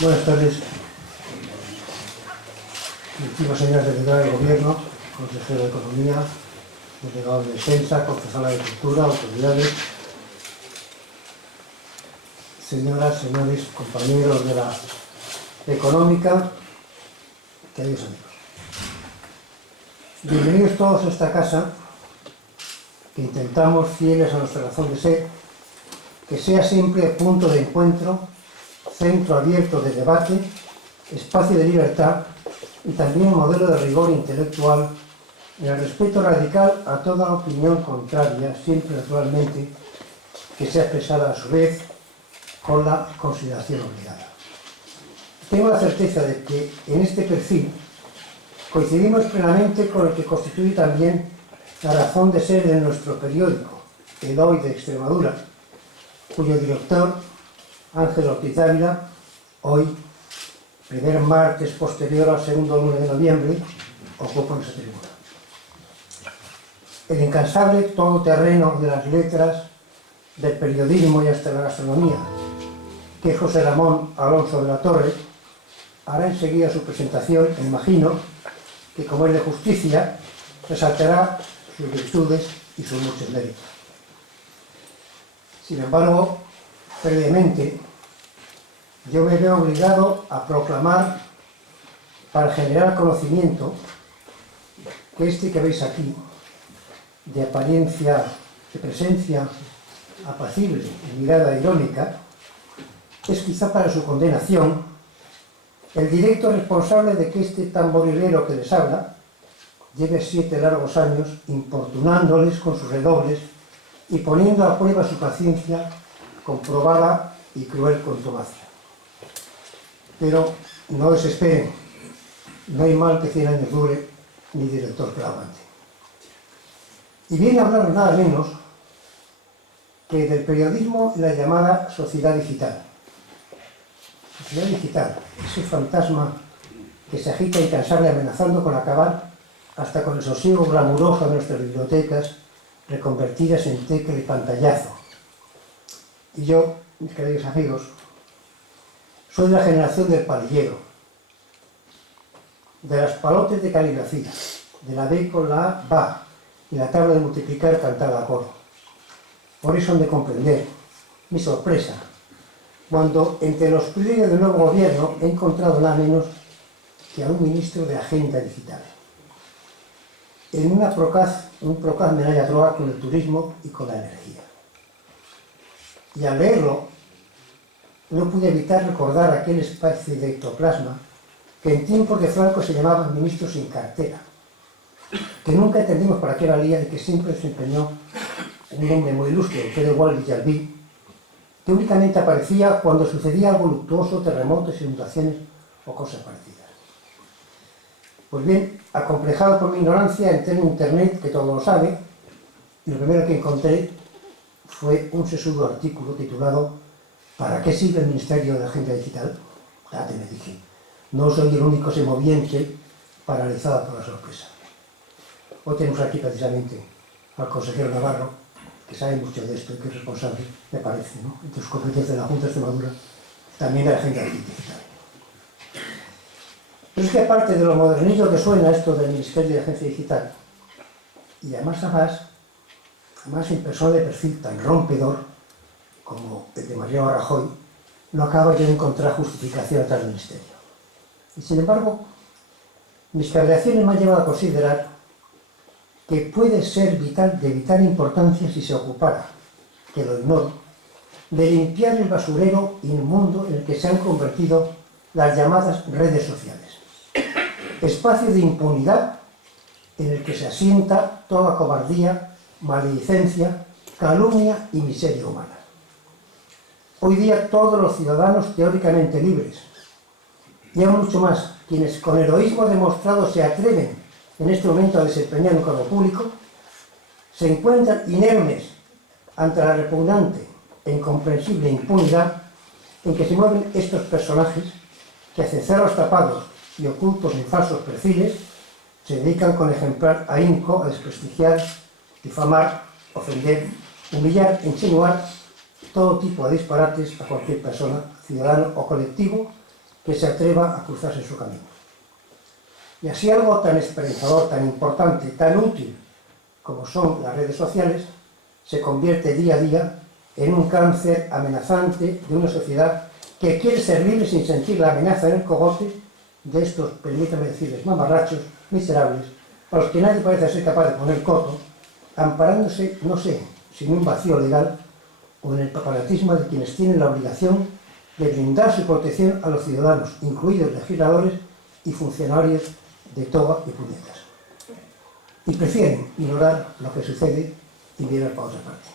Buenas tardes, distinguidos señores delegados del Gobierno, consejero de Economía, delegado de Defensa, concejala de Cultura, autoridades, señoras, señores, compañeros de la Económica, queridos amigos. Bienvenidos todos a esta casa, que intentamos, fieles a nuestra razón de ser, que sea siempre punto de encuentro, centro abierto de debate, espacio de libertad y también modelo de rigor intelectual en el respeto radical a toda opinión contraria, siempre naturalmente que sea expresada a su vez con la consideración obligada. Tengo la certeza de que en este perfil coincidimos plenamente con el que constituye también la razón de ser de nuestro periódico, El Hoy de Extremadura, cuyo director, Ángel Ortiz Dávila, hoy, primer martes posterior al segundo lunes de noviembre, ocupa esa tribuna. El incansable todoterreno de las letras, del periodismo y hasta la gastronomía, que José Ramón Alonso de la Torre hará enseguida su presentación, e imagino que, como es de justicia, resaltará sus virtudes y sus muchos méritos. Sin embargo, previamente, yo me veo obligado a proclamar, para generar conocimiento, que este que veis aquí, de apariencia, de presencia apacible y mirada irónica, es quizá para su condenación el directo responsable de que este tamborilero que les habla lleve 7 largos años importunándoles con sus redobles y poniendo a prueba su paciencia comprobada y cruel contumacia. Pero no desesperen, no hay mal que 100 años dure, ni director que la aguante. Y viene a hablar nada menos que del periodismo y la llamada sociedad digital. Sociedad digital, ese fantasma que se agita incansable amenazando con acabar hasta con el sosiego glamuroso de nuestras bibliotecas reconvertidas en tecla y pantallazo. Y yo, mis queridos amigos, soy de la generación del palillero, de las palotes de caligrafía, de la B con la A va y la tabla de multiplicar cantada a coro. Por eso han de comprender mi sorpresa cuando entre los pliegues del nuevo gobierno he encontrado nada menos que a un ministro de Agenda Digital, en un procaz medalla droga con el turismo y con la energía. Y al leerlo, no pude evitar recordar aquel especie de ectoplasma que en tiempos de Franco se llamaba ministro sin cartera, que nunca entendimos para qué valía y que siempre desempeñó un hombre muy ilustre, Pedro Gual Villalbí, que únicamente aparecía cuando sucedía algo luctuoso, terremotos, inundaciones o cosas parecidas. Pues bien, acomplejado por mi ignorancia, entré en internet, que todo lo sabe, y lo primero que encontré fue un sesudo artículo titulado ¿Para qué sirve el Ministerio de Agenda Digital? Date, me dije, no soy el único semoviente paralizado por la sorpresa. Hoy tenemos aquí precisamente al consejero Navarro, que sabe mucho de esto y que es responsable, me parece, ¿no?, entre sus competencias de la Junta de Extremadura, también de la agenda digital. Pero es que aparte de lo modernillo que suena esto del Ministerio de Agencia Digital, y además en persona de perfil tan rompedor como el de Mariano Rajoy, no acaba yo de encontrar justificación a tal ministerio. Y sin embargo, mis carreaciones me han llevado a considerar que puede ser de vital importancia si se ocupara, que lo ignoro, de limpiar el basurero inmundo en el que se han convertido las llamadas redes sociales. Espacio de impunidad en el que se asienta toda cobardía, maledicencia, calumnia y miseria humana. Hoy día todos los ciudadanos teóricamente libres, y aún mucho más, quienes con heroísmo demostrado se atreven en este momento a desempeñar un cargo público, se encuentran inermes ante la repugnante e incomprensible impunidad en que se mueven estos personajes que, hacen cerros tapados y ocultos en falsos perfiles, se dedican con ejemplar ahínco a desprestigiar, difamar, ofender, humillar, insinuar todo tipo de disparates a cualquier persona, ciudadano o colectivo que se atreva a cruzarse en su camino. Y así algo tan esperanzador, tan importante, tan útil como son las redes sociales, se convierte día a día en un cáncer amenazante de una sociedad que quiere ser libre sin sentir la amenaza en el cogote de estos, permítame decirles, mamarrachos, miserables, a los que nadie parece ser capaz de poner coto, amparándose, no sé, sin un vacío legal o en el papanatismo de quienes tienen la obligación de brindar su protección a los ciudadanos, incluidos legisladores y funcionarios de toga y puñetas. Y prefieren ignorar lo que sucede y mirar para otra parte.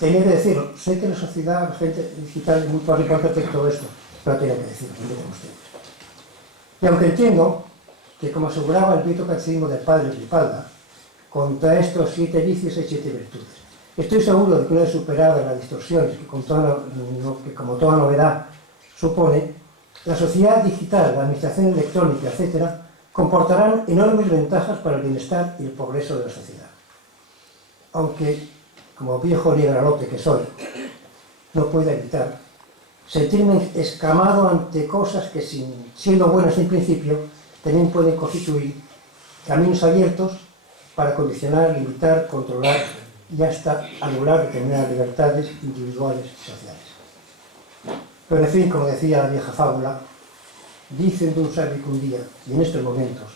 Tenía que decirlo, sé que la sociedad, la gente digital es muy más importante que todo esto, pero tenía que decirlo, miren ustedes. Y aunque entiendo que, como aseguraba el Vieto Catecismo del Padre Tripalda, contra estos 7 vicios hay 7 virtudes. Estoy seguro de que una vez superadas las distorsiones que como toda novedad supone, la sociedad digital, la administración electrónica, etc., comportarán enormes ventajas para el bienestar y el progreso de la sociedad. Aunque, como viejo liberalote que soy, no puedo evitar sentirme escamado ante cosas que, siendo buenas en principio, también pueden constituir caminos abiertos para condicionar, limitar, controlar y hasta anular determinadas libertades individuales y sociales. Pero en fin, como decía la vieja fábula, dicen de un sabio que un día, y en estos momentos,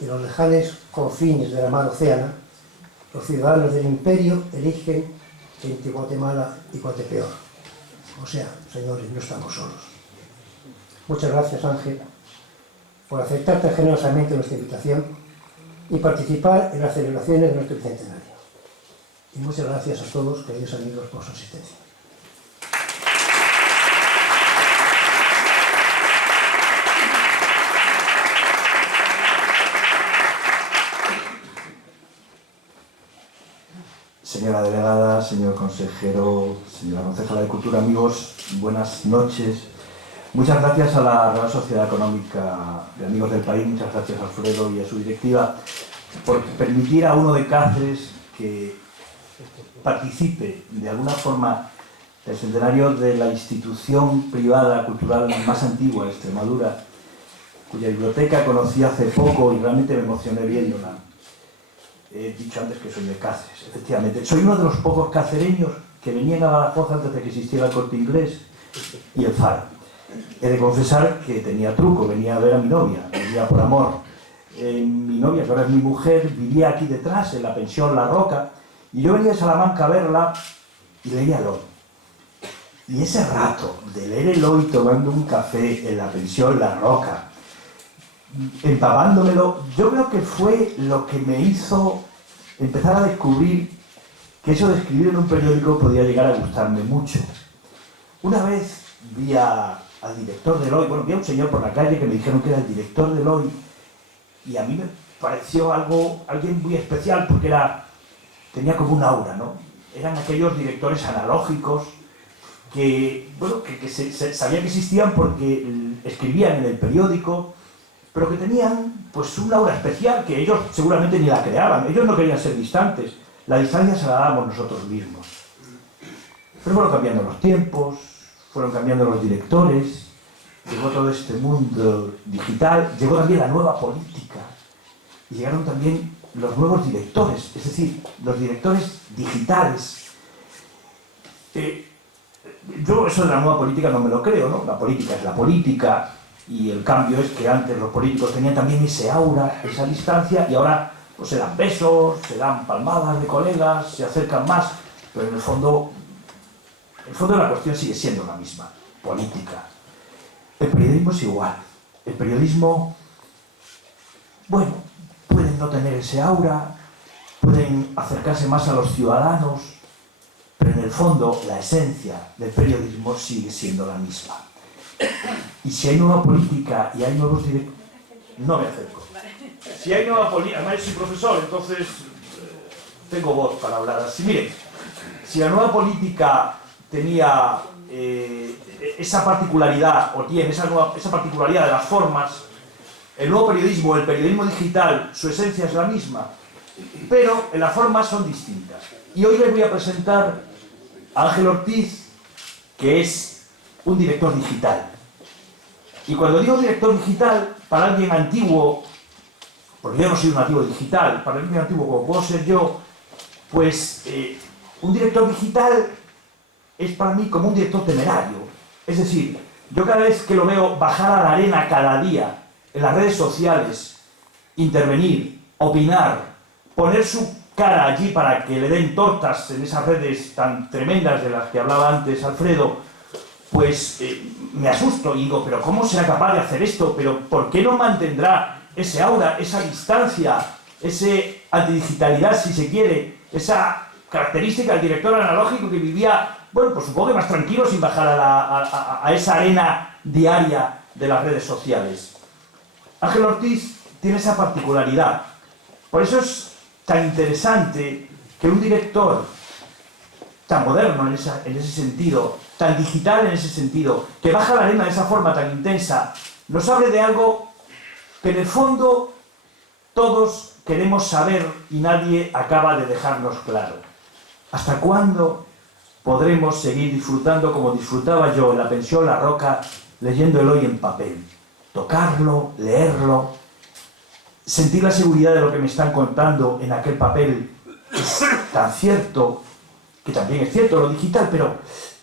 en los lejanos confines de la mar Océana, los ciudadanos del imperio eligen entre Guatemala y Guatepeor. O sea, señores, no estamos solos. Muchas gracias, Ángel, por aceptar tan generosamente nuestra invitación y participar en las celebraciones de nuestro bicentenario. Y muchas gracias a todos, queridos amigos, por su asistencia. Señora delegada, señor consejero, señora concejala de Cultura, amigos, buenas noches. Muchas gracias a la Real Sociedad Económica de Amigos del País, muchas gracias a Alfredo y a su directiva por permitir a uno de Cáceres que participe de alguna forma del centenario de la institución privada cultural más antigua de Extremadura, cuya biblioteca conocí hace poco y realmente me emocioné viéndola. He dicho antes que soy de Cáceres, efectivamente. Soy uno de los pocos cacereños que venían a Badajoz antes de que existiera el Corte Inglés y el Faro. He de confesar que tenía truco, venía a ver a mi novia, venía por amor. Mi novia, que ahora es mi mujer, vivía aquí detrás, en la pensión La Roca, y yo venía de Salamanca a verla y leía el Hoy. Y ese rato de leer el Hoy tomando un café en la pensión La Roca, empapándomelo, yo creo que fue lo que me hizo empezar a descubrir que eso de escribir en un periódico podía llegar a gustarme mucho. Una vez vi al director del Hoy, vi a un señor por la calle que me dijeron que era el director del Hoy, y a mí me pareció alguien muy especial porque tenía como un aura, ¿no? Eran aquellos directores analógicos que sabía que existían porque escribían en el periódico, pero que tenían pues un aura especial que ellos seguramente ni la creaban. Ellos no querían ser distantes, la distancia se la dábamos nosotros mismos. Pero fueron cambiando los tiempos, fueron cambiando los directores, llegó todo este mundo digital, llegó también la nueva política y llegaron también los nuevos directores, es decir, los directores digitales. Yo eso de la nueva política no me lo creo, ¿no? La política es la política y el cambio es que antes los políticos tenían también ese aura, esa distancia, y ahora pues se dan besos, se dan palmadas de colegas, se acercan más, pero en el fondo la cuestión sigue siendo la misma, política. El periodismo es igual. El periodismo, bueno, pueden no tener ese aura, pueden acercarse más a los ciudadanos, pero en el fondo la esencia del periodismo sigue siendo la misma. Y si hay nueva política y hay nuevos directores... No me acerco. Si hay nueva política... Además soy profesor, entonces tengo voz para hablar así. Miren, si la nueva política tenía esa particularidad, o tiene esa particularidad de las formas, el nuevo periodismo, el periodismo digital, su esencia es la misma, pero en las formas son distintas. Y hoy les voy a presentar a Ángel Ortiz, que es un director digital. Y cuando digo director digital, para alguien antiguo, porque yo no soy un nativo digital, para alguien antiguo como puedo ser yo, pues un director digital es para mí como un director temerario. Es decir, yo cada vez que lo veo bajar a la arena cada día, en las redes sociales, intervenir, opinar, poner su cara allí para que le den tortas en esas redes tan tremendas de las que hablaba antes Alfredo, pues me asusto y digo, pero ¿cómo será capaz de hacer esto? ¿Pero por qué no mantendrá ese aura, esa distancia, ese antidigitalidad, si se quiere, esa característica del director analógico que vivía, bueno, pues supongo que más tranquilo sin bajar a esa arena diaria de las redes sociales? Ángel Ortiz tiene esa particularidad. Por eso es tan interesante que un director tan moderno en ese sentido, tan digital en ese sentido, que baja la arena de esa forma tan intensa, nos hable de algo que en el fondo todos queremos saber y nadie acaba de dejarnos claro. ¿Hasta cuándo podremos seguir disfrutando como disfrutaba yo en la pensión La Roca, leyendo el hoy en papel? Tocarlo, leerlo, sentir la seguridad de lo que me están contando en aquel papel es tan cierto, que también es cierto lo digital, pero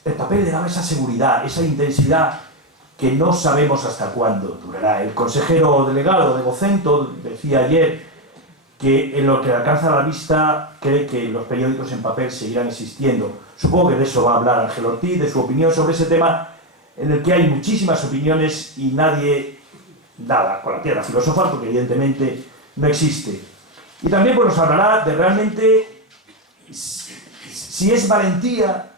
el papel le daba esa seguridad, esa intensidad que no sabemos hasta cuándo durará. El consejero delegado de Vocento decía ayer que en lo que alcanza la vista cree que los periódicos en papel seguirán existiendo. Supongo que de eso va a hablar Ángel Ortiz, de su opinión sobre ese tema, en el que hay muchísimas opiniones y nadie da con la piedra filosofal, porque evidentemente no existe. Y también pues, nos hablará de realmente si es valentía,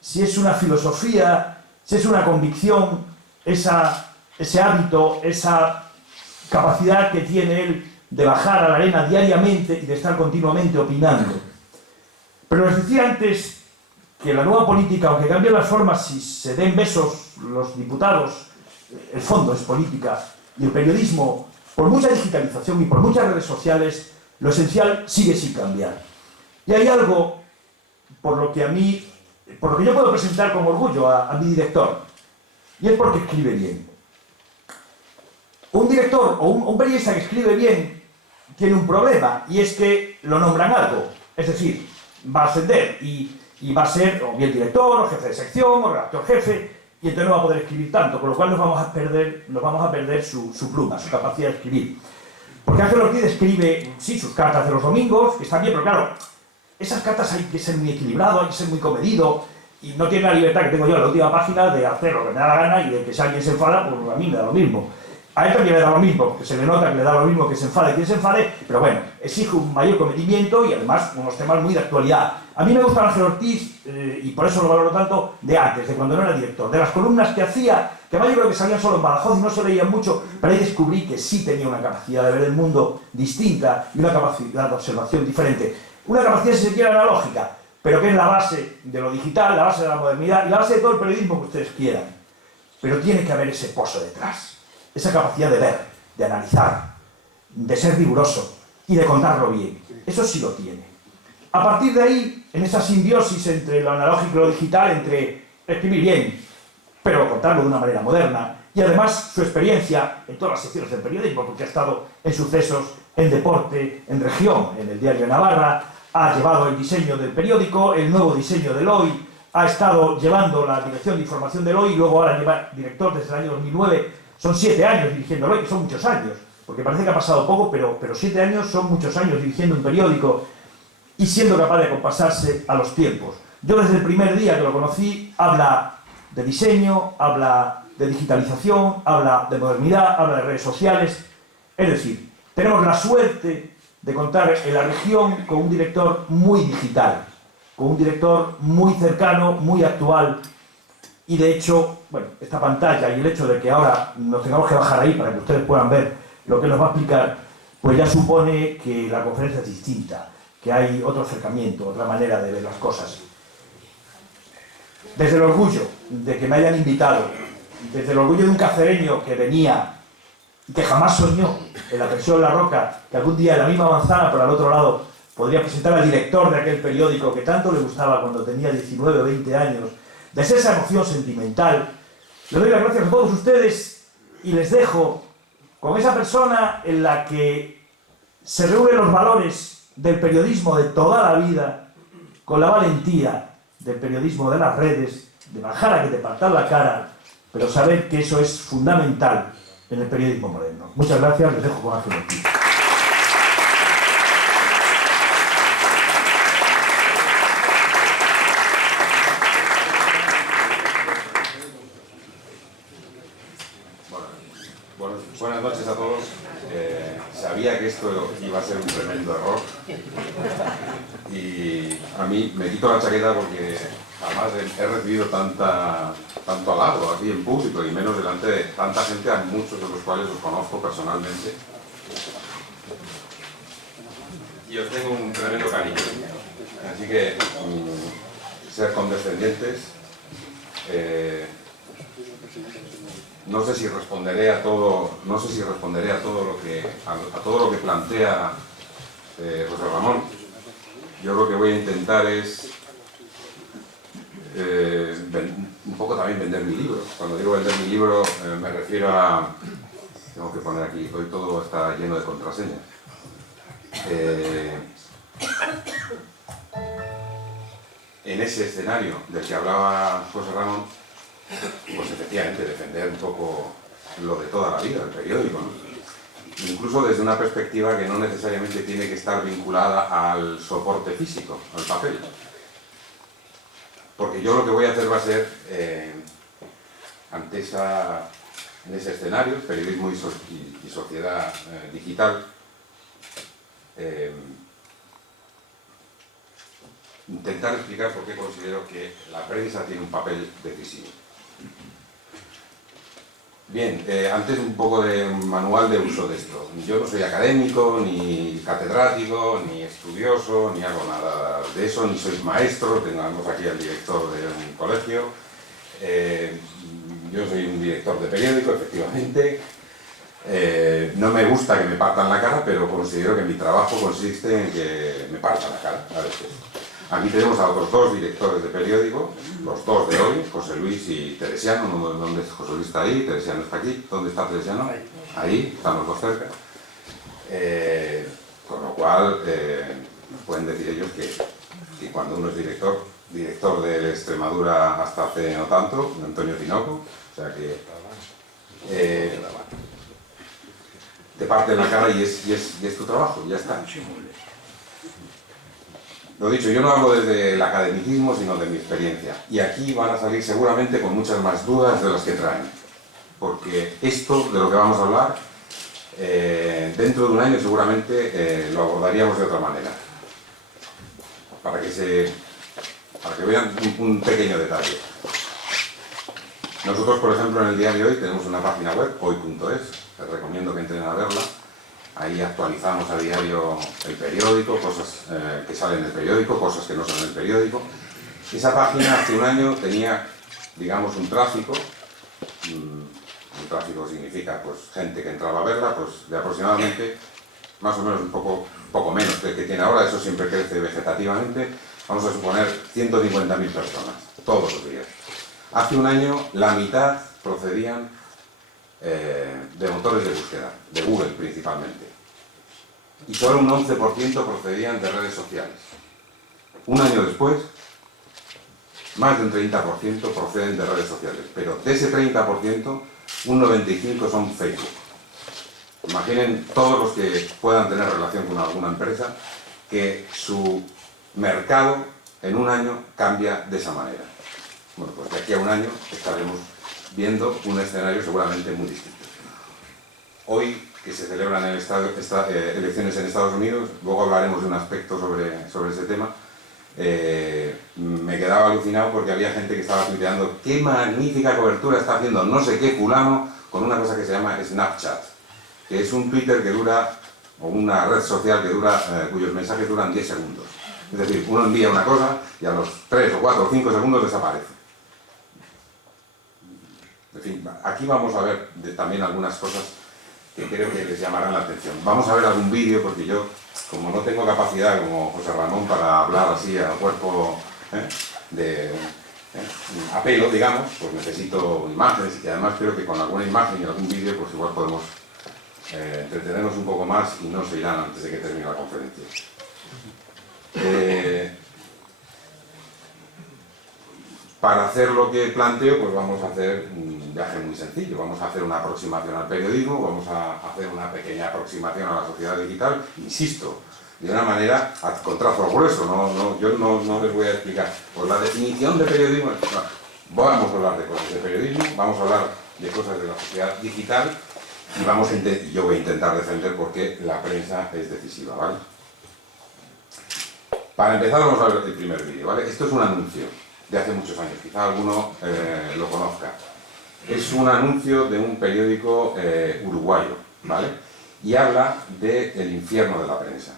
si es una filosofía, si es una convicción, ese hábito, esa capacidad que tiene él de bajar a la arena diariamente y de estar continuamente opinando. Pero les decía antes que la nueva política, aunque cambien las formas y se den besos los diputados, el fondo es política, y el periodismo, por mucha digitalización y por muchas redes sociales, lo esencial sigue sin cambiar. Y hay algo por lo que yo puedo presentar con orgullo a mi director, y es porque escribe bien. Un director o un periodista que escribe bien tiene un problema, y es que lo nombran algo, es decir, va a ascender y va a ser o bien director, o jefe de sección, o redactor jefe, y entonces no va a poder escribir tanto, con lo cual nos vamos a perder su pluma, su capacidad de escribir. Porque Ángel Ortiz escribe, sí, sus cartas de los domingos, que están bien, pero claro, esas cartas hay que ser muy equilibrado, hay que ser muy comedido, y no tiene la libertad que tengo yo en la última página de hacer lo que me da la gana y de que si alguien se enfada, pues a mí me da lo mismo. A él también le da lo mismo, porque se le nota que le da lo mismo que se enfade quien se enfade, pero bueno, exige un mayor comedimiento y además unos temas muy de actualidad. A mí me gusta Ángel Ortiz, y por eso lo valoro tanto, de antes, de cuando no era director, de las columnas que hacía, que además yo creo que salían solo en Badajoz y no se leían mucho, pero ahí descubrí que sí tenía una capacidad de ver el mundo distinta y una capacidad de observación diferente. Una capacidad, si se quiere, analógica, pero que es la base de lo digital, la base de la modernidad y la base de todo el periodismo que ustedes quieran. Pero tiene que haber ese pozo detrás, esa capacidad de ver, de analizar, de ser riguroso y de contarlo bien. Eso sí lo tiene. A partir de ahí, en esa simbiosis entre lo analógico y lo digital, entre escribir bien, pero contarlo de una manera moderna, y además su experiencia en todas las secciones del periodismo, porque ha estado en sucesos, en deporte, en región, en el Diario de Navarra, ha llevado el diseño del periódico, el nuevo diseño del hoy, ha estado llevando la dirección de información del hoy, y luego ahora lleva director desde el año 2009, son 7 años dirigiendo el hoy, que son muchos años, porque parece que ha pasado poco, pero 7 años son muchos años dirigiendo un periódico y siendo capaz de compasarse a los tiempos. Yo desde el primer día que lo conocí, habla de diseño, habla de digitalización, habla de modernidad, habla de redes sociales. Es decir, tenemos la suerte de contar en la región con un director muy digital, con un director muy cercano, muy actual, y de hecho, bueno, esta pantalla y el hecho de que ahora nos tengamos que bajar ahí para que ustedes puedan ver lo que nos va a explicar, pues ya supone que la conferencia es distinta, que hay otro acercamiento, otra manera de ver las cosas. Desde el orgullo de que me hayan invitado, desde el orgullo de un cacereño que venía y que jamás soñó en la pensión La Roca que algún día en la misma manzana, pero al otro lado, podría presentar al director de aquel periódico que tanto le gustaba cuando tenía 19 o 20 años, desde esa emoción sentimental, le doy las gracias a todos ustedes y les dejo con esa persona en la que se reúnen los valores del periodismo de toda la vida, con la valentía del periodismo de las redes, de bajar a que te partan la cara, pero saber que eso es fundamental en el periodismo moderno. Muchas gracias, les dejo con Ángel Ortiz. Buenas noches a todos. Sabía que esto iba a ser un tremendo error y a mí me quito la chaqueta porque jamás he recibido tanto halago aquí en público y menos delante de tanta gente, a muchos de los cuales os conozco personalmente y os tengo un tremendo cariño. Así que ser condescendientes. No sé si responderé a todo lo que plantea José Ramón. Yo lo que voy a intentar es un poco también vender mi libro. Cuando digo vender mi libro me refiero a... Tengo que poner aquí, hoy todo está lleno de contraseñas. En ese escenario del que hablaba José Ramón, pues efectivamente defender un poco lo de toda la vida, el periódico, ¿no? Incluso desde una perspectiva que no necesariamente tiene que estar vinculada al soporte físico, al papel. Porque yo lo que voy a hacer va a ser, en ese escenario, periodismo y sociedad digital, intentar explicar por qué considero que la prensa tiene un papel decisivo. Bien, antes un poco de manual de uso de esto. Yo no soy académico, ni catedrático, ni estudioso, ni hago nada de eso, ni soy maestro, tengamos aquí al director de un colegio. Yo soy un director de periódico, efectivamente. No me gusta que me partan la cara, pero considero que mi trabajo consiste en que me partan la cara a veces. Aquí tenemos a otros dos directores de periódico, los dos de hoy, José Luis y Teresiano. ¿Dónde es José Luis? Está ahí, Teresiano está aquí. ¿Dónde está Teresiano? Ahí, están los dos cerca. Con lo cual, pueden decir ellos que cuando uno es director de Extremadura hasta hace no tanto, Antonio Tinoco, o sea que te parten la cara y es tu trabajo, ya está. Lo dicho, yo no hablo desde el academicismo, sino de mi experiencia. Y aquí van a salir seguramente con muchas más dudas de las que traen. Porque esto de lo que vamos a hablar, dentro de un año seguramente lo abordaríamos de otra manera. Para que vean un pequeño detalle. Nosotros, por ejemplo, en el día de hoy tenemos una página web, hoy.es. Les recomiendo que entren a verla. Ahí actualizamos a diario el periódico, cosas que salen del periódico, cosas que no salen del periódico. Esa página hace un año tenía, digamos, un tráfico el tráfico significa pues gente que entraba a verla, pues de aproximadamente, más o menos un poco menos del que tiene ahora, eso siempre crece vegetativamente, vamos a suponer 150.000 personas, todos los días. Hace un año la mitad procedían de motores de búsqueda, de Google principalmente, y solo un 11% procedían de redes sociales. Un año después, más de un 30% proceden de redes sociales, pero de ese 30%, un 95% son Facebook. Imaginen todos los que puedan tener relación con alguna empresa, que su mercado en un año cambia de esa manera. Bueno, pues de aquí a un año estaremos viendo un escenario seguramente muy distinto. Hoy, que se celebran elecciones en Estados Unidos, luego hablaremos de un aspecto sobre ese tema, me quedaba alucinado porque había gente que estaba tuiteando qué magnífica cobertura está haciendo no sé qué fulano con una cosa que se llama Snapchat, que es un Twitter que dura, o una red social que dura, cuyos mensajes duran 10 segundos. Es decir, uno envía una cosa y a los 3 o 4 o 5 segundos desaparece. En fin, aquí vamos a ver también algunas cosas que creo que les llamarán la atención. Vamos a ver algún vídeo, porque yo, como no tengo capacidad como José Ramón para hablar así al cuerpo a pelo, digamos, pues necesito imágenes, y que además creo que con alguna imagen y algún vídeo pues igual podemos entretenernos un poco más y no se irán antes de que termine la conferencia. Para hacer lo que planteo, pues vamos a hacer un viaje muy sencillo. Vamos a hacer una aproximación al periodismo, vamos a hacer una pequeña aproximación a la sociedad digital, insisto, de una manera a contrazo grueso. Yo no les voy a explicar pues la definición de periodismo. No, vamos a hablar de cosas de periodismo, vamos a hablar de cosas de la sociedad digital y yo voy a intentar defender por qué la prensa es decisiva, ¿vale? Para empezar vamos a ver el primer vídeo, ¿vale? Esto es un anuncio de hace muchos años, quizá alguno lo conozca. Es un anuncio de un periódico uruguayo, ¿vale? Y habla del infierno de la prensa,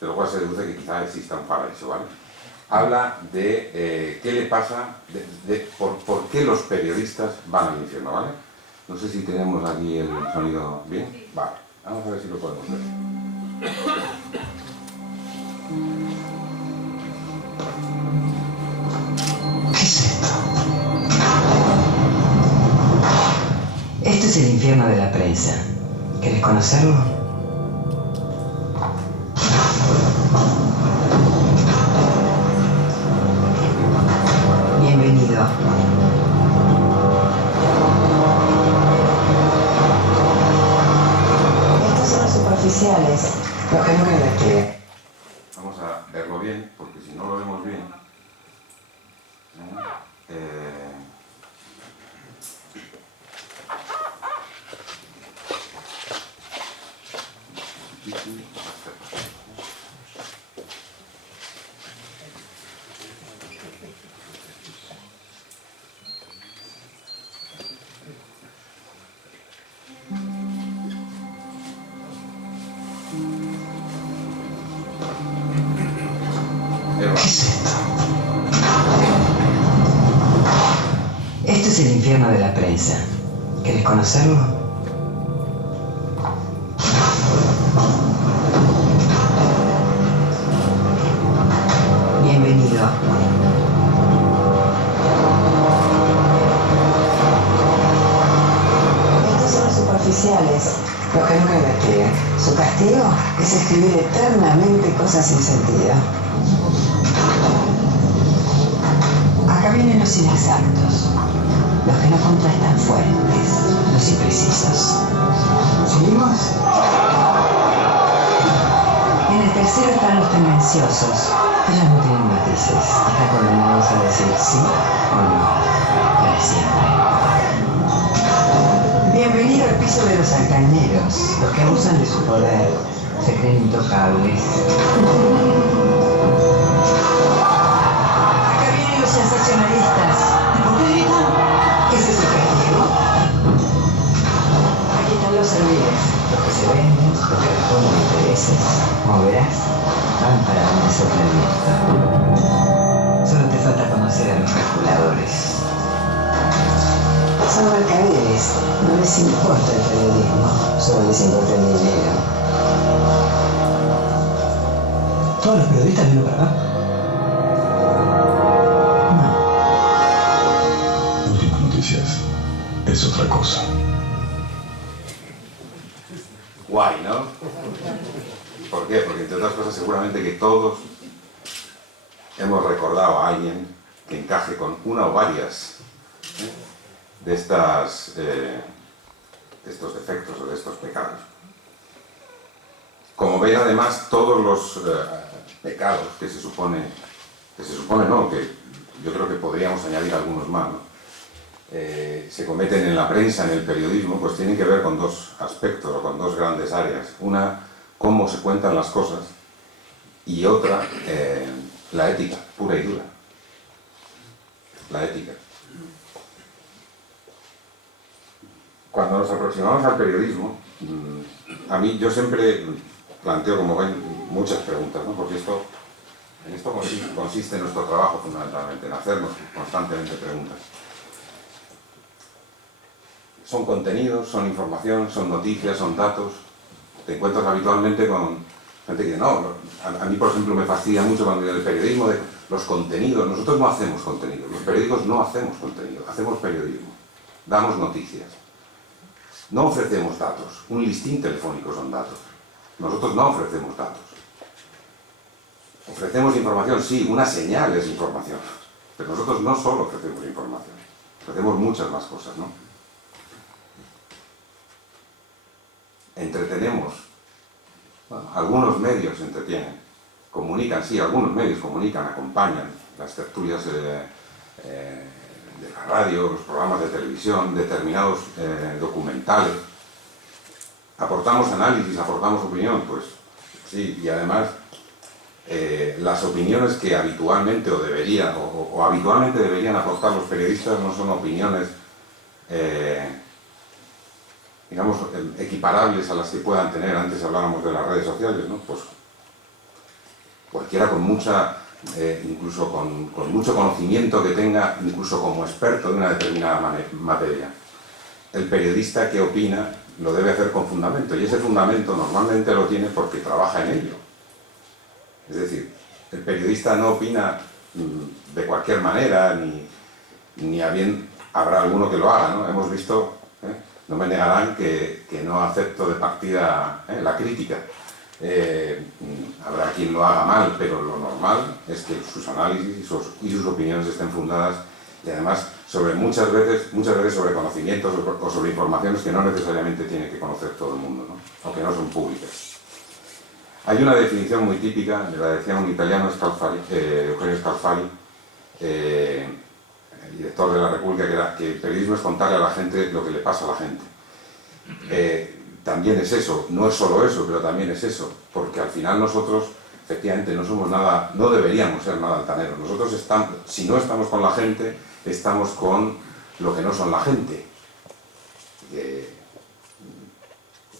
de lo cual se deduce que quizá exista un paraíso, ¿vale? Habla de qué le pasa, por qué los periodistas van al infierno, ¿vale? No sé si tenemos aquí el sonido bien. Vale, vamos a ver si lo podemos ver. ¿Qué es esto? Este es el infierno de la prensa. ¿Querés conocerlo? Bienvenido. Estos son los superficiales, los que no creen. Vamos a verlo bien, porque si no lo vemos bien, ¿Qué es esto? Este es el infierno de la prensa. ¿Querés conocerlo? Bienvenido. Estos son los superficiales, los que nunca investigan. Su castigo es escribir eternamente cosas sin sentido. Acá vienen los inexactos, los que no contrastan fuentes, los imprecisos. ¿Seguimos? En el tercero están los tendenciosos. Ellos no tienen matices. Están condenados a decir sí o no, para siempre. Bienvenido al piso de los alcañeros, los que abusan de su poder, se creen intocables. Sensacionalistas. ¿Por qué gritan? ¿Ese es su castigo? Aquí están los serviles, los que se venden, los que responden a intereses. Como verás, van para donde sopla el viento. Solo te falta conocer a los calculadores. Son mercaderes, no les importa el periodismo, solo les importa el dinero. ¿Todos los periodistas vienen para acá? No. Últimas noticias es otra cosa. Guay, ¿no? ¿Por qué? Porque entre otras cosas seguramente que todos hemos recordado a alguien que encaje con una o varias de estos defectos o de estos pecados. Como veis, además, todos los pecados que se supone no, que yo creo que podríamos añadir algunos más, ¿no? Se cometen en la prensa, en el periodismo, pues tienen que ver con dos aspectos o con dos grandes áreas. Una, cómo se cuentan las cosas, y otra, la ética, pura y dura. La ética. Cuando nos aproximamos al periodismo, a mí yo siempre planteo, como ven, muchas preguntas, ¿no? Porque en esto consiste nuestro trabajo fundamentalmente, en hacernos constantemente preguntas. Son contenidos, son información, son noticias, son datos. Te encuentras habitualmente con gente que no. A mí, por ejemplo, me fastidia mucho cuando digo el periodismo de los contenidos. Nosotros no hacemos contenido. Los periódicos no hacemos contenido. Hacemos periodismo. Damos noticias. No ofrecemos datos. Un listín telefónico son datos. Nosotros no ofrecemos datos. Ofrecemos información, sí. Una señal es información. Pero nosotros no solo ofrecemos información. Ofrecemos muchas más cosas, ¿no? Entretenemos, bueno, algunos medios entretienen, comunican, sí, algunos medios comunican, acompañan las tertulias de la radio, los programas de televisión, determinados documentales. Aportamos análisis, aportamos opinión, pues sí, y además las opiniones que habitualmente o habitualmente deberían aportar los periodistas no son opiniones digamos, equiparables a las que puedan tener. Antes hablábamos de las redes sociales, ¿no? Pues cualquiera con mucha, incluso con mucho conocimiento que tenga, incluso como experto de una determinada materia. El periodista que opina lo debe hacer con fundamento, y ese fundamento normalmente lo tiene porque trabaja en ello. Es decir, el periodista no opina de cualquier manera, ni a bien habrá alguno que lo haga, ¿no? Hemos visto... No me negarán que no acepto de partida la crítica. Habrá quien lo haga mal, pero lo normal es que sus análisis y sus opiniones estén fundadas, y además muchas veces sobre conocimientos o sobre informaciones que no necesariamente tiene que conocer todo el mundo, ¿no? O que no son públicas. Hay una definición muy típica, me la decía un italiano, Eugenio Scalfari, el director de la República, que era que el periodismo es contarle a la gente lo que le pasa a la gente. También es eso, no es solo eso, pero también es eso, porque al final nosotros, efectivamente, no somos nada, no deberíamos ser nada altaneros. Nosotros si no estamos con la gente, estamos con lo que no son la gente.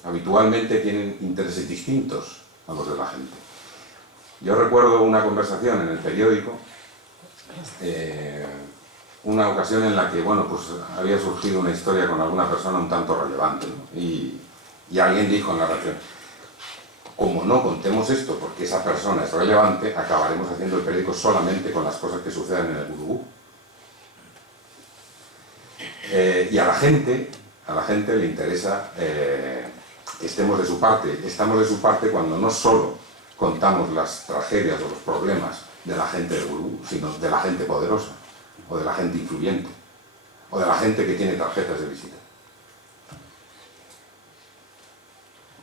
Habitualmente tienen intereses distintos a los de la gente. Yo recuerdo una conversación en el periódico, una ocasión en la que, bueno, pues había surgido una historia con alguna persona un tanto relevante, ¿no? Y alguien dijo en la redacción, como no contemos esto porque esa persona es relevante, acabaremos haciendo el periódico solamente con las cosas que suceden en el burubú. Y a la gente le interesa que estemos de su parte. Estamos de su parte cuando no solo contamos las tragedias o los problemas de la gente del burubú, sino de la gente poderosa, o de la gente influyente, o de la gente que tiene tarjetas de visita.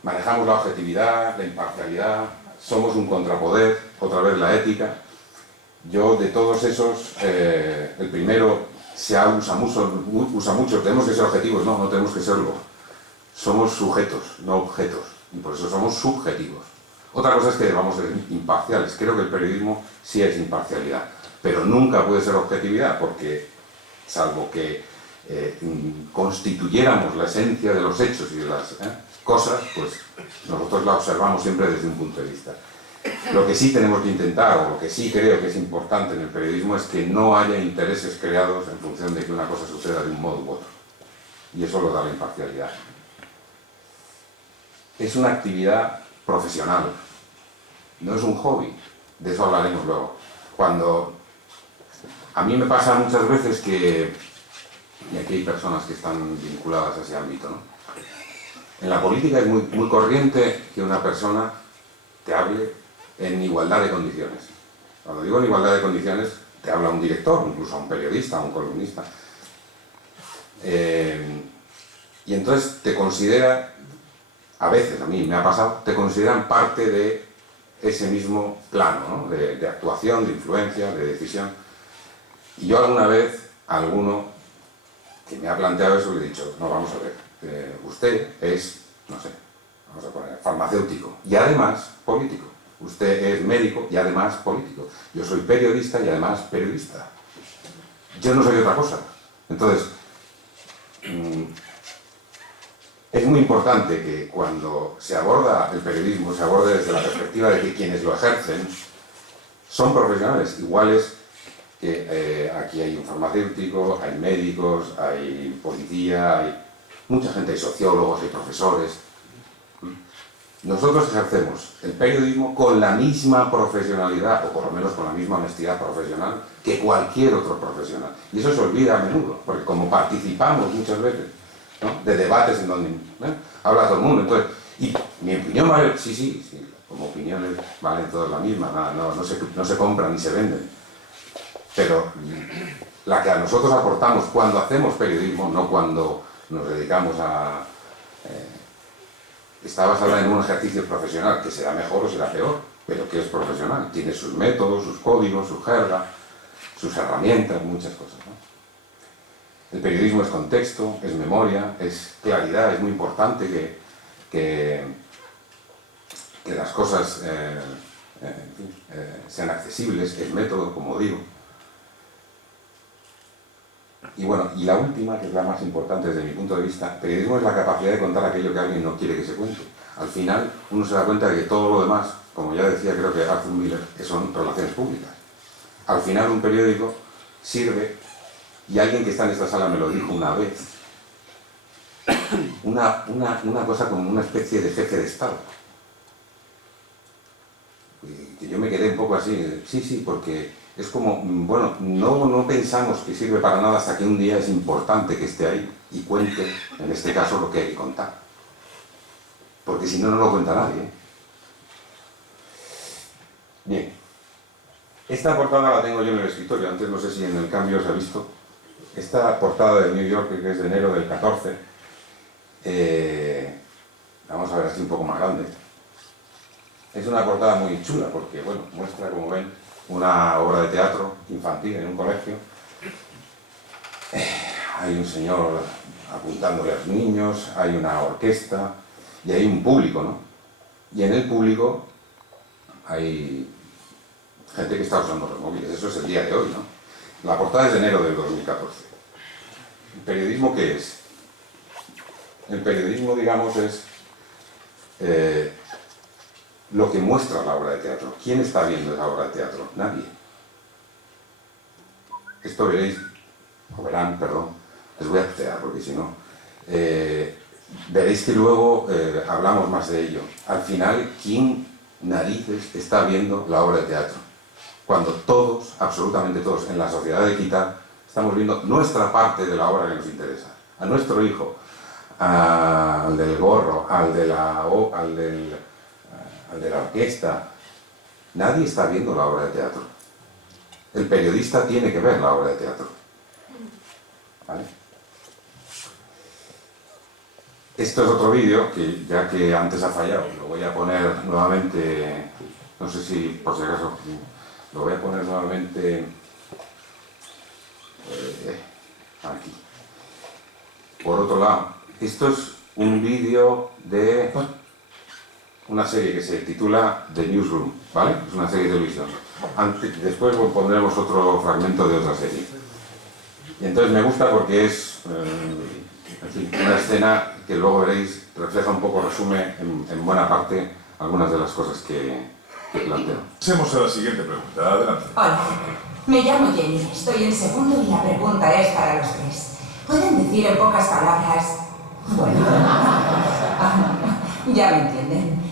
Manejamos la objetividad, la imparcialidad, somos un contrapoder, otra vez la ética. Yo de todos esos, el primero usa mucho, tenemos que ser objetivos, no tenemos que serlo. Somos sujetos, no objetos, y por eso somos subjetivos. Otra cosa es que debamos ser imparciales. Creo que el periodismo sí es imparcialidad, pero nunca puede ser objetividad, porque salvo que constituyéramos la esencia de los hechos y de las cosas, pues nosotros la observamos siempre desde un punto de vista. Lo que sí tenemos que intentar, o lo que sí creo que es importante en el periodismo, es que no haya intereses creados en función de que una cosa suceda de un modo u otro. y eso lo da la imparcialidad. Es una actividad profesional, no es un hobby, de eso hablaremos luego. Cuando a mí me pasa muchas veces que, y aquí hay personas que están vinculadas a ese ámbito, ¿no? En la política es muy corriente que una persona te hable en igualdad de condiciones. Cuando digo en igualdad de condiciones, te habla un director, incluso a un periodista, a un columnista. Y entonces te considera, a veces, a mí me ha pasado, te consideran parte de ese mismo plano, ¿no? de actuación, de influencia, de decisión. Y yo alguna vez, a alguno que me ha planteado eso, le he dicho, no, vamos a ver, usted es, no sé, vamos a poner, farmacéutico y además político. Usted es médico y además político. Yo soy periodista y además periodista. Yo no soy otra cosa. Entonces, es muy importante que cuando se aborda el periodismo, se aborde desde la perspectiva de que quienes lo ejercen son profesionales, iguales que aquí hay un farmacéutico, hay médicos, hay policía, hay mucha gente, hay sociólogos, hay profesores. Nosotros ejercemos el periodismo con la misma profesionalidad, o por lo menos con la misma honestidad profesional, que cualquier otro profesional. Y eso se olvida a menudo, porque como participamos muchas veces, ¿no?, de debates en donde habla todo el mundo, entonces, y mi opinión vale, sí, como opiniones valen todas la misma, no se compran ni se venden. Pero la que a nosotros aportamos cuando hacemos periodismo, no cuando nos dedicamos a... está basada en un ejercicio profesional, que será mejor o será peor, pero que es profesional. Tiene sus métodos, sus códigos, su jerga, sus herramientas, muchas cosas, ¿no? El periodismo es contexto, es memoria, es claridad, es muy importante que las cosas sean accesibles, es método, como digo. Y bueno, y la última, que es la más importante desde mi punto de vista, periodismo es la capacidad de contar aquello que alguien no quiere que se cuente. Al final, uno se da cuenta de que todo lo demás, como ya decía creo que Arthur Miller, que son relaciones públicas. Al final un periódico sirve, y alguien que está en esta sala me lo dijo una vez, una cosa como una especie de jefe de Estado. Y que yo me quedé un poco así, sí, porque es como, bueno, no pensamos que sirve para nada hasta que un día es importante que esté ahí y cuente, en este caso, lo que hay que contar. Porque si no, no lo cuenta nadie. Bien. Esta portada la tengo yo en el escritorio, antes no sé si en el cambio se ha visto. Esta portada de New York, que es de enero del 14, vamos a ver así un poco más grande. Es una portada muy chula porque, bueno, muestra, como ven, una obra de teatro infantil en un colegio. Hay un señor apuntándole a los niños, hay una orquesta y hay un público, ¿no? Y en el público hay gente que está usando los móviles. Eso es el día de hoy, ¿no? La portada es de enero del 2014. ¿El periodismo qué es? El periodismo, digamos, es lo que muestra la obra de teatro. ¿Quién está viendo esa obra de teatro? Nadie. Esto veréis, o verán, perdón, les voy a tutear porque si no, veréis que luego hablamos más de ello. Al final, ¿quién narices está viendo la obra de teatro? Cuando todos, absolutamente todos, en la sociedad de equidad, estamos viendo nuestra parte de la obra que nos interesa. A nuestro hijo, al del gorro, al de la orquesta. Nadie está viendo la obra de teatro. El periodista tiene que ver la obra de teatro. ¿Vale? Esto es otro vídeo que, ya que antes ha fallado, lo voy a poner nuevamente, no sé si por si acaso, lo voy a poner nuevamente aquí. Por otro lado, esto es un vídeo de una serie que se titula The Newsroom, ¿vale? Es una serie de televisión. Después pondremos otro fragmento de otra serie. Y entonces me gusta porque es en fin, una escena que luego veréis, refleja un poco, resume en buena parte algunas de las cosas que planteo. Pasemos a la siguiente pregunta. Adelante. Hola, me llamo Jenny, estoy en segundo y la pregunta es para los tres. Pueden decir en pocas palabras... Bueno, ya me entienden.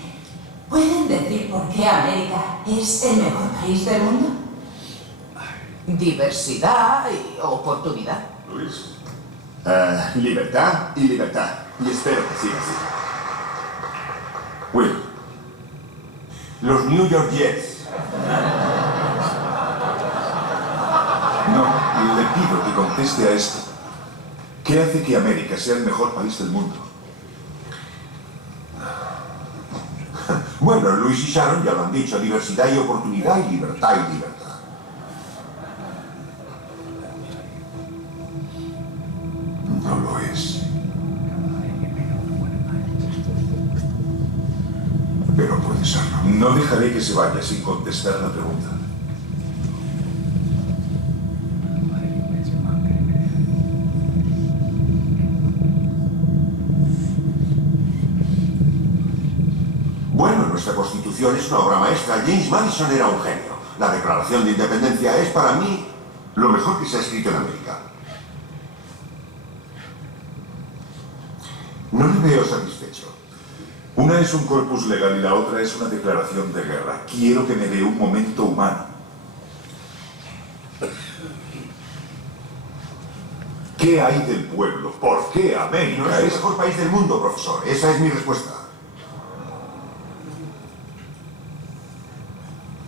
¿Pueden decir por qué América es el mejor país del mundo? Diversidad y oportunidad. Luis. Libertad y libertad. Y espero que siga así. Will. Los New York Jets. No, le pido que conteste a esto. ¿Qué hace que América sea el mejor país del mundo? Bueno, Luis y Sharon ya lo han dicho. Diversidad y oportunidad y libertad y libertad. No lo es. Pero puede serlo. No dejaré que se vaya sin contestar la pregunta. Bueno, nuestra Constitución es una obra maestra. James Madison era un genio. La Declaración de Independencia es para mí lo mejor que se ha escrito en América. No le veo satisfecho. Una es un corpus legal y la otra es una declaración de guerra. Quiero que me dé un momento humano. ¿Qué hay del pueblo? ¿Por qué América No es el mejor país del mundo, profesor. Esa es mi respuesta.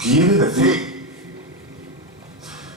¿Quiere decir? Sí.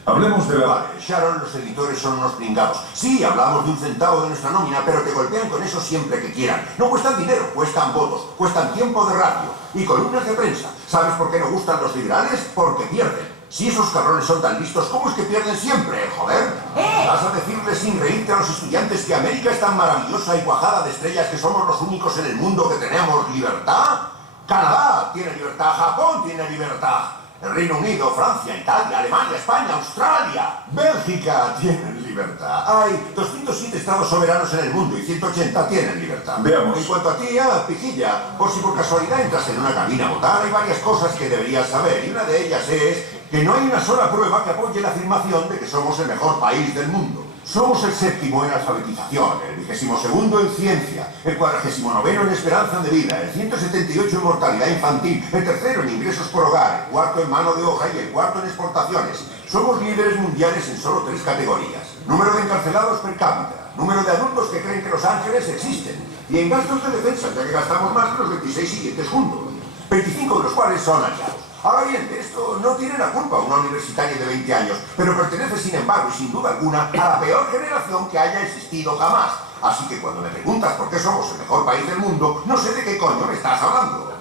Hablemos de la... Vale, Sharon, los editores son unos pringados. Sí, hablamos de un centavo de nuestra nómina, pero te golpean con eso siempre que quieran. No cuestan dinero, cuestan votos, cuestan tiempo de radio y columnas de prensa. ¿Sabes por qué no gustan los liberales? Porque pierden. Si esos cabrones son tan listos, ¿cómo es que pierden siempre, joder? ¿Vas a decirles sin reírte a los estudiantes que América es tan maravillosa y cuajada de estrellas que somos los únicos en el mundo que tenemos libertad? Canadá tiene libertad, Japón tiene libertad. El Reino Unido, Francia, Italia, Alemania, España, Australia, Bélgica tienen libertad. Hay 207 estados soberanos en el mundo y 180 tienen libertad. Veamos. En cuanto a ti, pijilla, por si por casualidad entras en una cabina a votar, hay varias cosas que deberías saber. Y una de ellas es que no hay una sola prueba que apoye la afirmación de que somos el mejor país del mundo. Somos el 7º en alfabetización, el 22º en ciencia, el 49º en esperanza de vida, el 178 en mortalidad infantil, el 3º en ingresos por hogar, el 4º en mano de obra y el 4º en exportaciones. Somos líderes mundiales en solo 3 categorías. Número de encarcelados per cápita, número de adultos que creen que los ángeles existen, y en gastos de defensa, ya que gastamos más que los 26 siguientes juntos, 25 de los cuales son aliados. Ahora bien, de esto no tiene la culpa una universitaria de 20 años, pero pertenece sin embargo y sin duda alguna a la peor generación que haya existido jamás. Así que cuando me preguntas por qué somos el mejor país del mundo, no sé de qué coño me estás hablando.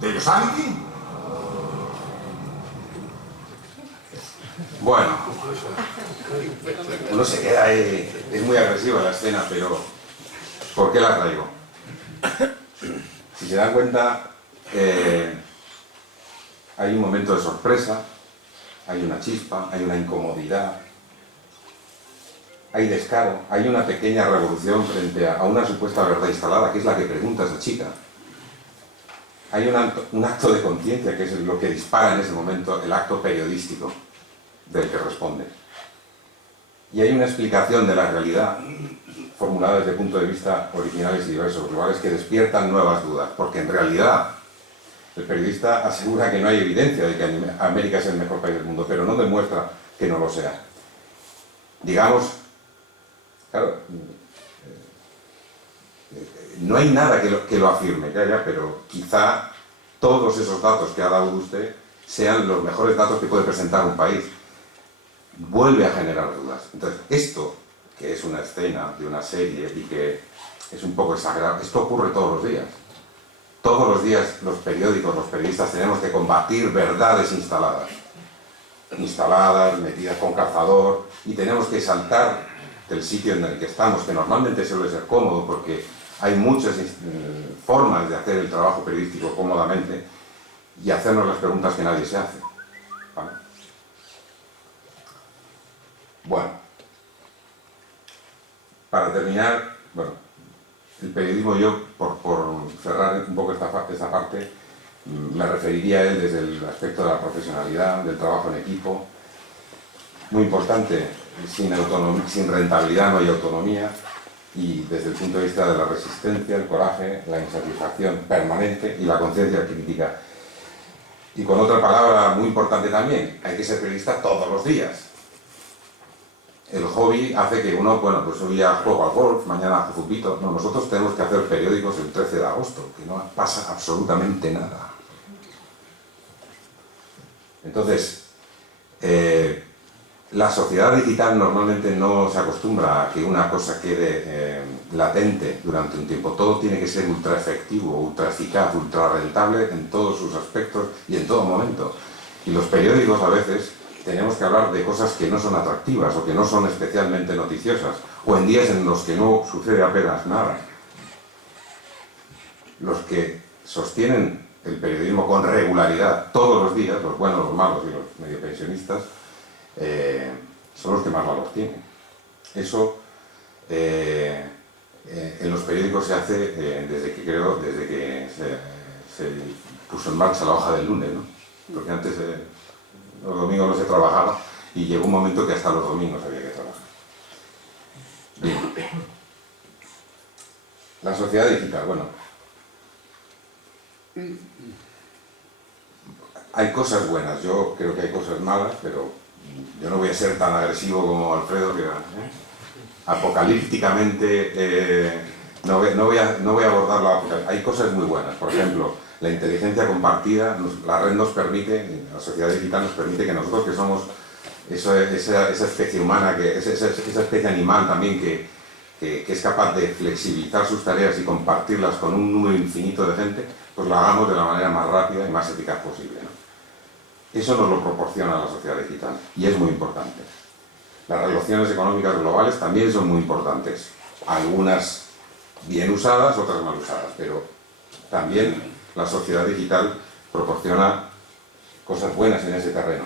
¿De Yosemite? Bueno, uno se queda ahí, es muy agresiva la escena, pero ¿por qué la traigo? Si se dan cuenta, hay un momento de sorpresa, hay una chispa, hay una incomodidad, hay descaro, hay una pequeña revolución frente a una supuesta verdad instalada, que es la que pregunta esa chica. Hay un acto de conciencia, que es lo que dispara en ese momento el acto periodístico del que responde. Y hay una explicación de la realidad, formulada desde puntos de vista originales y diversos, lugares que despiertan nuevas dudas, porque en realidad el periodista asegura que no hay evidencia de que América es el mejor país del mundo, pero no demuestra que no lo sea. Digamos, claro, no hay nada que lo afirme, pero quizá todos esos datos que ha dado usted sean los mejores datos que puede presentar un país. Vuelve a generar dudas. Entonces, esto, que es una escena de una serie y que es un poco exagerado, esto ocurre todos los días. Todos los días los periódicos, los periodistas tenemos que combatir verdades instaladas, metidas con calzador, y tenemos que saltar del sitio en el que estamos, que normalmente suele ser cómodo porque hay muchas formas de hacer el trabajo periodístico cómodamente, y hacernos las preguntas que nadie se hace. ¿Vale? Bueno, para terminar, bueno, el periodismo, yo, por cerrar un poco esta parte, me referiría a él desde el aspecto de la profesionalidad, del trabajo en equipo, muy importante. Sin rentabilidad no hay autonomía, y desde el punto de vista de la resistencia, el coraje, la insatisfacción permanente y la conciencia crítica. Y con otra palabra muy importante también, hay que ser periodista todos los días. El hobby hace que uno, bueno, pues hoy ya juego al golf, mañana a fútbol. No, nosotros tenemos que hacer periódicos el 13 de agosto, que no pasa absolutamente nada. Entonces, la sociedad digital normalmente no se acostumbra a que una cosa quede latente durante un tiempo. Todo tiene que ser ultra efectivo, ultra eficaz, ultra rentable en todos sus aspectos y en todo momento. Y los periódicos a veces tenemos que hablar de cosas que no son atractivas o que no son especialmente noticiosas, o en días en los que no sucede apenas nada. Los que sostienen el periodismo con regularidad todos los días, los buenos, los malos y los medio pensionistas, son los que más valor tienen. Eso en los periódicos se hace desde que se puso en marcha la hoja del lunes, ¿no? Porque antes los domingos no se trabajaba y llegó un momento que hasta los domingos había que trabajar. Bien. La sociedad digital, bueno. Hay cosas buenas, yo creo que hay cosas malas, pero yo no voy a ser tan agresivo como Alfredo, que apocalípticamente no voy a abordarla. Hay cosas muy buenas, por ejemplo, la inteligencia compartida, la red nos permite, la sociedad digital nos permite que nosotros, que somos esa especie humana, esa especie animal también que es capaz de flexibilizar sus tareas y compartirlas con un número infinito de gente, pues lo hagamos de la manera más rápida y más eficaz posible, ¿no? Eso nos lo proporciona la sociedad digital y es muy importante. Las relaciones económicas globales también son muy importantes, algunas bien usadas, otras mal usadas, pero también la sociedad digital proporciona cosas buenas en ese terreno.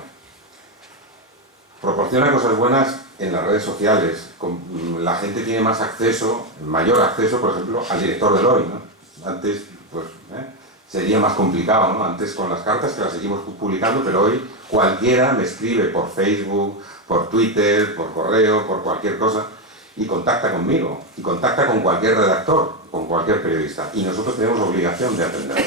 Proporciona cosas buenas en las redes sociales. La gente tiene más acceso, mayor acceso, por ejemplo, al director del hoy, ¿no? Antes, pues, sería más complicado, ¿no? Antes con las cartas, que las seguimos publicando, pero hoy cualquiera me escribe por Facebook, por Twitter, por correo, por cualquier cosa, y contacta conmigo, y contacta con cualquier redactor, con cualquier periodista, y nosotros tenemos obligación de atenderlo.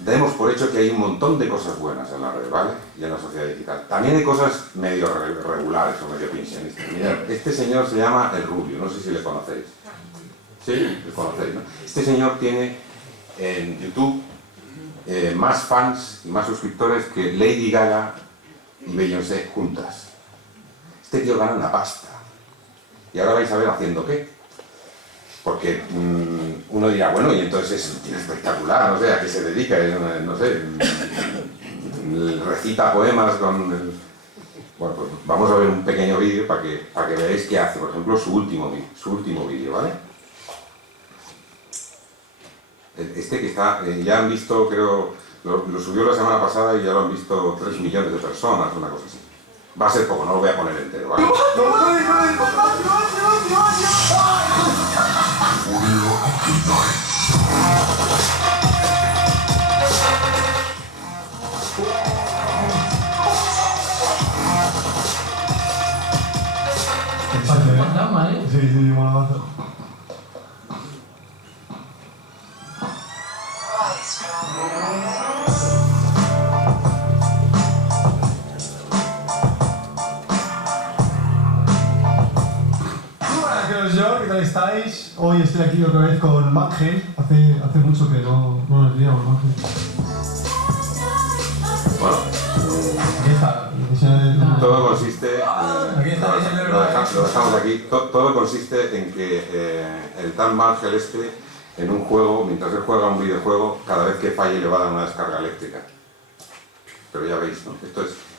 Demos por hecho que hay un montón de cosas buenas en la red, ¿vale? Y en la sociedad digital. También hay cosas medio regulares o medio pensionistas. Mirad, este señor se llama El Rubio, no sé si le conocéis. Sí, le conocéis, ¿no? Este señor tiene en YouTube más fans y más suscriptores que Lady Gaga y Beyoncé juntas. Este tío gana una pasta. Y ahora vais a ver haciendo qué. Porque uno dirá, bueno, y entonces es un tío espectacular, no sé, a qué se dedica, no sé, recita poemas con... Bueno, pues vamos a ver un pequeño vídeo para que veáis qué hace, por ejemplo, su último vídeo, ¿vale? Este que está, ya han visto, creo, lo subió la semana pasada y ya lo han visto 3 millones de personas, una cosa así. Va a ser poco, no lo voy a poner entero, ¿vale? Fantasma, ¿eh? Sí, mola bastante. ¿Qué tal estáis? Hoy estoy aquí otra vez con Mangel. Hace mucho que no nos veíamos, Mangel. Bueno, Aquí está. todo consiste, Aquí está, lo dejamos aquí, todo consiste en que el tal Mangel en un juego, mientras él juega un videojuego, cada vez que falle le va a dar una descarga eléctrica. Pero ya veis, ¿no?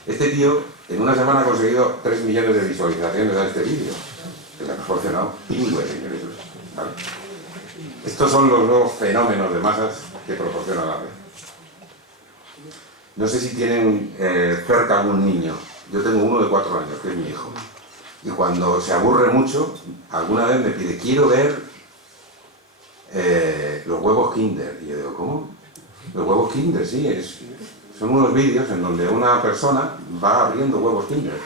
Este tío en una semana ha conseguido 3 millones de visualizaciones a este vídeo, que le ha proporcionado pingües de ingresos, ¿vale? Estos son los nuevos fenómenos de masas que proporciona la red. No sé si tienen cerca algún niño. Yo tengo uno de 4 años, que es mi hijo. Y cuando se aburre mucho, alguna vez me pide, quiero ver los huevos Kinder. Y yo digo, ¿cómo? Los huevos Kinder, sí, Son unos vídeos en donde una persona va abriendo huevos Kinder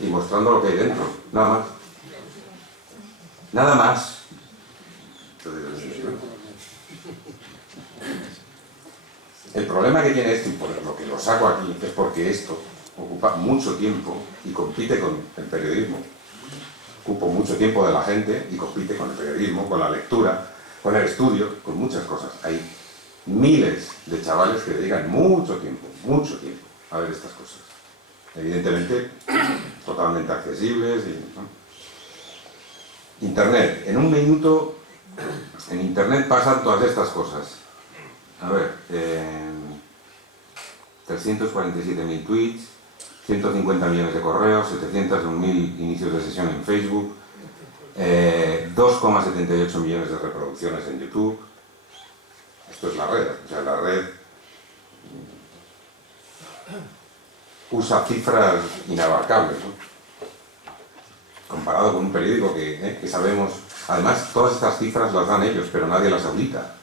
y mostrando lo que hay dentro, nada más. Nada más. El problema que tiene esto, y por lo que lo saco aquí, es porque esto ocupa mucho tiempo y compite con el periodismo. Ocupa mucho tiempo de la gente y compite con el periodismo, con la lectura, con el estudio, con muchas cosas. Hay miles de chavales que dedican mucho tiempo a ver estas cosas. Evidentemente, totalmente accesibles. ¿No? Internet. En un minuto, en Internet pasan todas estas cosas. A ver, 347.000 tweets, 150 millones de correos, 701.000 inicios de sesión en Facebook, 2,78 millones de reproducciones en YouTube. Esto es la red, o sea, la red usa cifras inabarcables, ¿no? Comparado con un periódico que sabemos, además todas estas cifras las dan ellos, pero nadie las audita.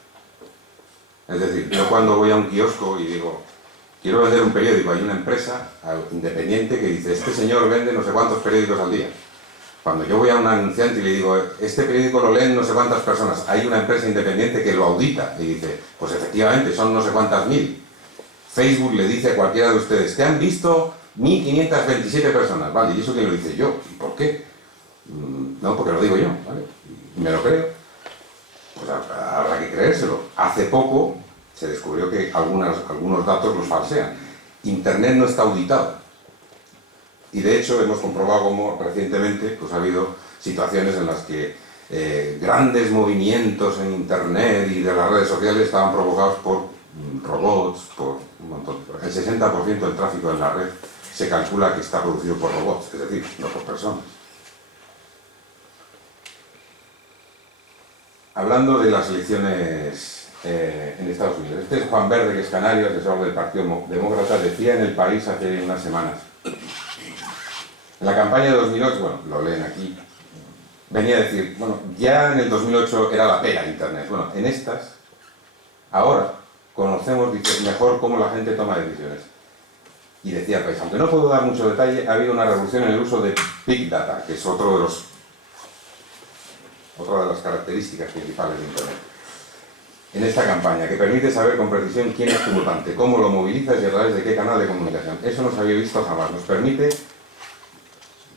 Es decir, yo cuando voy a un kiosco y digo, quiero vender un periódico, hay una empresa independiente que dice, este señor vende no sé cuántos periódicos al día. Cuando yo voy a un anunciante y le digo, este periódico lo leen no sé cuántas personas, hay una empresa independiente que lo audita y dice, pues efectivamente son no sé cuántas mil. Facebook le dice a cualquiera de ustedes, que han visto 1.527 personas, ¿vale? ¿Y eso quién lo dice? Yo. ¿Y por qué? No, porque lo digo yo, ¿vale? Y me lo creo. Pues habrá que creérselo. Hace poco se descubrió que algunos datos los falsean. Internet no está auditado. Y de hecho hemos comprobado cómo recientemente pues, ha habido situaciones en las que grandes movimientos en Internet y de las redes sociales estaban provocados por robots, por un montón. El 60% del tráfico en la red se calcula que está producido por robots, es decir, no por personas. Hablando de las elecciones en Estados Unidos, este es Juan Verde, que es canario, asesor del Partido Demócrata, decía en El País hace unas semanas. En la campaña de 2008, bueno, lo leen aquí, venía a decir, bueno, ya en el 2008 era la pera Internet. Bueno, en estas, ahora conocemos, dice, mejor cómo la gente toma decisiones. Y decía el País, aunque no puedo dar mucho detalle, ha habido una revolución en el uso de Big Data, que es otra de las características principales de Internet. En esta campaña, que permite saber con precisión quién es tu votante, cómo lo movilizas y a través de qué canal de comunicación. Eso no se había visto jamás. Nos permite,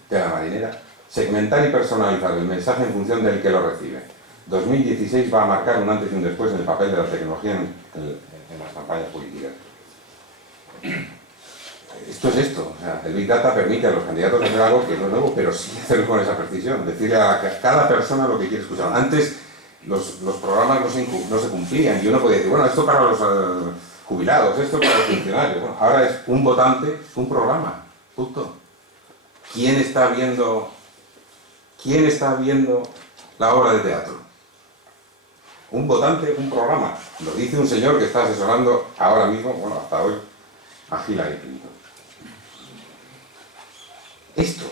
de la marinera, segmentar y personalizar el mensaje en función del que lo recibe. 2016 va a marcar un antes y un después en el papel de la tecnología en las campañas políticas. Esto es esto, o sea, el Big Data permite a los candidatos hacer algo que no es nuevo, pero sí hacerlo con esa precisión, decirle a cada persona lo que quiere escuchar. Antes los programas no se cumplían y uno podía decir, bueno, esto para los jubilados, esto para los funcionarios. Bueno, ahora es un votante, un programa, punto. ¿Quién está viendo la obra de teatro? Un votante, un programa. Lo dice un señor que está asesorando ahora mismo, bueno, hasta hoy, a Hillary Clinton. Esto.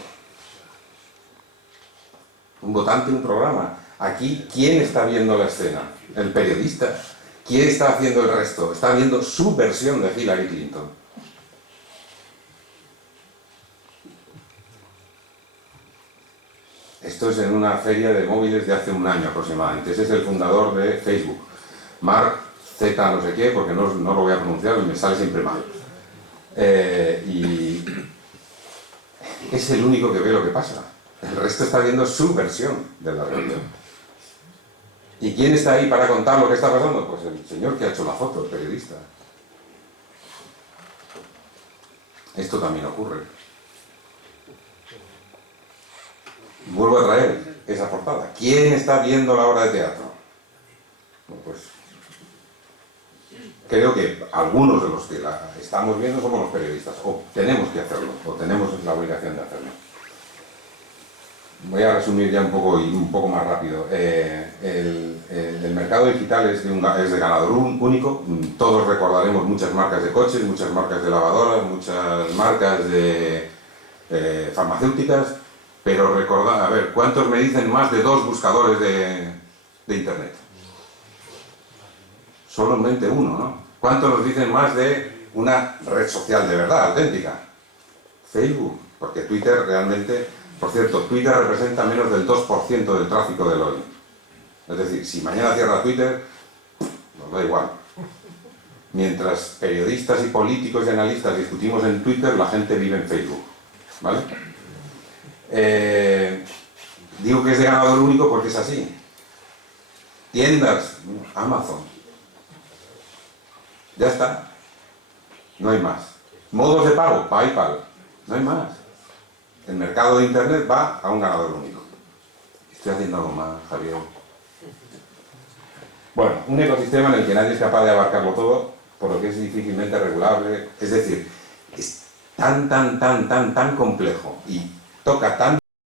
Un votante, un programa. Aquí, ¿quién está viendo la escena? El periodista. ¿Quién está haciendo el resto? Está viendo su versión de Hillary Clinton. Esto es en una feria de móviles de hace un año aproximadamente. Ese es el fundador de Facebook. Mark Z no sé qué, porque no lo voy a pronunciar y me sale siempre mal. Y es el único que ve lo que pasa. El resto está viendo su versión de la realidad. ¿Y quién está ahí para contar lo que está pasando? Pues el señor que ha hecho la foto, el periodista. Esto también ocurre. Vuelvo a traer esa portada. ¿Quién está viendo la obra de teatro? Bueno, pues creo que algunos de los que la estamos viendo somos los periodistas, o tenemos que hacerlo, o tenemos la obligación de hacerlo. Voy a resumir ya un poco más rápido. El mercado digital es de ganador único. Todos recordaremos muchas marcas de coches, muchas marcas de lavadoras, muchas marcas de farmacéuticas, pero recordad, a ver, ¿cuántos me dicen más de 2 buscadores de Internet? Solamente uno, ¿no? ¿Cuántos nos dicen más de una red social de verdad, auténtica. Facebook, porque Twitter realmente, por cierto, Twitter representa menos del 2% del tráfico del hoy. Es decir, si mañana cierra Twitter, nos da igual. Mientras periodistas y políticos y analistas discutimos en Twitter, la gente vive en Facebook, ¿vale? Digo que es de ganador único porque es así. Tiendas, Amazon. Ya está. No hay más. Modos de pago, PayPal. No hay más. El mercado de Internet va a un ganador único. Estoy haciendo algo más, Javier. Bueno, un ecosistema en el que nadie es capaz de abarcarlo todo, por lo que es difícilmente regulable. Es decir, es tan complejo y toca tan